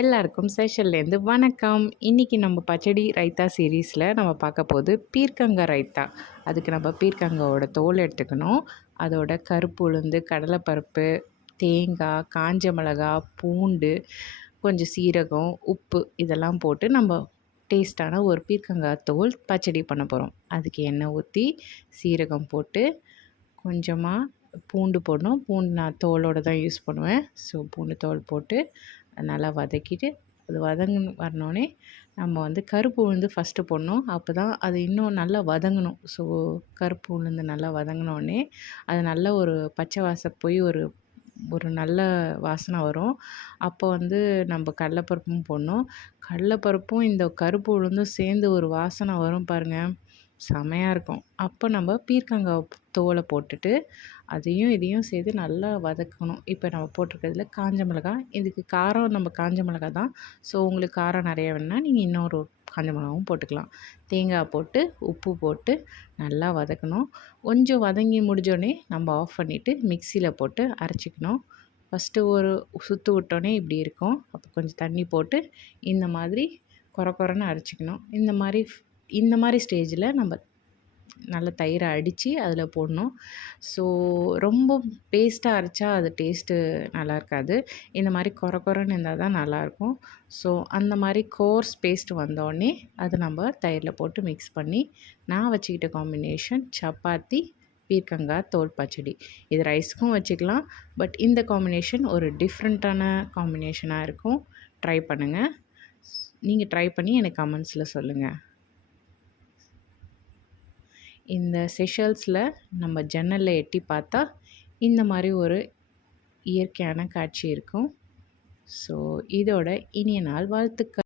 எல்லாருக்கும் செஷல்லேருந்து வணக்கம். இன்றைக்கி நம்ம பச்சடி ரைத்தா சீரீஸில் நம்ம பார்க்க போது பீர்க்கங்காய் ரைத்தா. அதுக்கு நம்ம பீர்க்கங்காயோட தோல் எடுத்துக்கணும். அதோட கருப்பு உளுந்து, கடலைப்பருப்பு, தேங்காய், காஞ்ச மிளகா, பூண்டு, கொஞ்சம் சீரகம், உப்பு இதெல்லாம் போட்டு நம்ம டேஸ்ட்டான ஒரு பீர்க்கங்காய் தோல் பச்சடி பண்ண போகிறோம். அதுக்கு எண்ணெய் ஊற்றி சீரகம் போட்டு கொஞ்சமாக பூண்டு போடணும். பூண்டு நான் தோலோடு தான் யூஸ் பண்ணுவேன். ஸோ பூண்டு தோல் போட்டு நல்லா வதக்கிட்டு அது வரணுன்னே நம்ம கருப்பு உளுந்து ஃபஸ்ட்டு போடணும். அப்போ தான் அது இன்னும் நல்லா வதங்கணும். ஸோ கருப்பு உளுந்து நல்லா வதங்கினோடனே அது நல்ல ஒரு பச்சை வாசம் போய் ஒரு ஒரு நல்ல வாசனை வரும். அப்போ நம்ம கடலைப்பருப்பும் போடணும். கடலைப்பருப்பும் இந்த கருப்பு உளுந்தும் சேர்ந்து ஒரு வாசனை வரும் பாருங்கள், செமையாக இருக்கும். அப்போ நம்ம பீர்க்கங்காய் தோலை போட்டுட்டு அதையும் இதையும் சேர்த்து நல்லா வதக்கணும். இப்போ நம்ம போட்டிருக்கிறதுல காஞ்ச மிளகாய், இதுக்கு காரம் நம்ம காஞ்ச மிளகாய் தான். ஸோ உங்களுக்கு காரம் நிறைய வேணுன்னா நீங்கள் இன்னொரு காஞ்ச மிளகாவும் போட்டுக்கலாம். தேங்காய் போட்டு உப்பு போட்டு நல்லா வதக்கணும். கொஞ்சம் வதங்கி முடிஞ்சோடனே நம்ம ஆஃப் பண்ணிவிட்டு மிக்சியில் போட்டு அரைச்சிக்கணும். ஃபஸ்ட்டு ஒரு சுற்று விட்டோன்னே இப்படி இருக்கும். அப்போ கொஞ்சம் தண்ணி போட்டு இந்த மாதிரி கொரன்னு அரைச்சிக்கணும். இந்த மாதிரி ஸ்டேஜில் நம்ம நல்ல தயிரை அடித்து அதில் போடணும். ஸோ ரொம்ப பேஸ்ட்டாக அரைச்சா அது டேஸ்ட்டு நல்லா இருக்காது. இந்த மாதிரி கொரன்னு இருந்தால் தான் நல்லாயிருக்கும். ஸோ அந்த மாதிரி கோர்ஸ் பேஸ்ட் வந்தோடனே அதை நம்ம தயிரில் போட்டு மிக்ஸ் பண்ணி நான் வச்சுக்கிட்ட காம்பினேஷன் சப்பாத்தி பீர்க்கங்காய் தோல் பச்சடி. இது ரைஸ்க்கும் வச்சுக்கலாம். பட் இந்த காம்பினேஷன் ஒரு டிஃப்ரெண்ட்டான காம்பினேஷனாக இருக்கும். ட்ரை பண்ணுங்கள். நீங்கள் ட்ரை பண்ணி எனக்கு கமெண்ட்ஸில் சொல்லுங்கள். இந்த செஷல்ஸில் நம்ம ஜன்னலில் எட்டி பார்த்தா இந்த மாதிரி ஒரு இயற்கையான காட்சி இருக்கும். ஸோ இதோட இனிய நாள் வாழ்த்துக்கள்.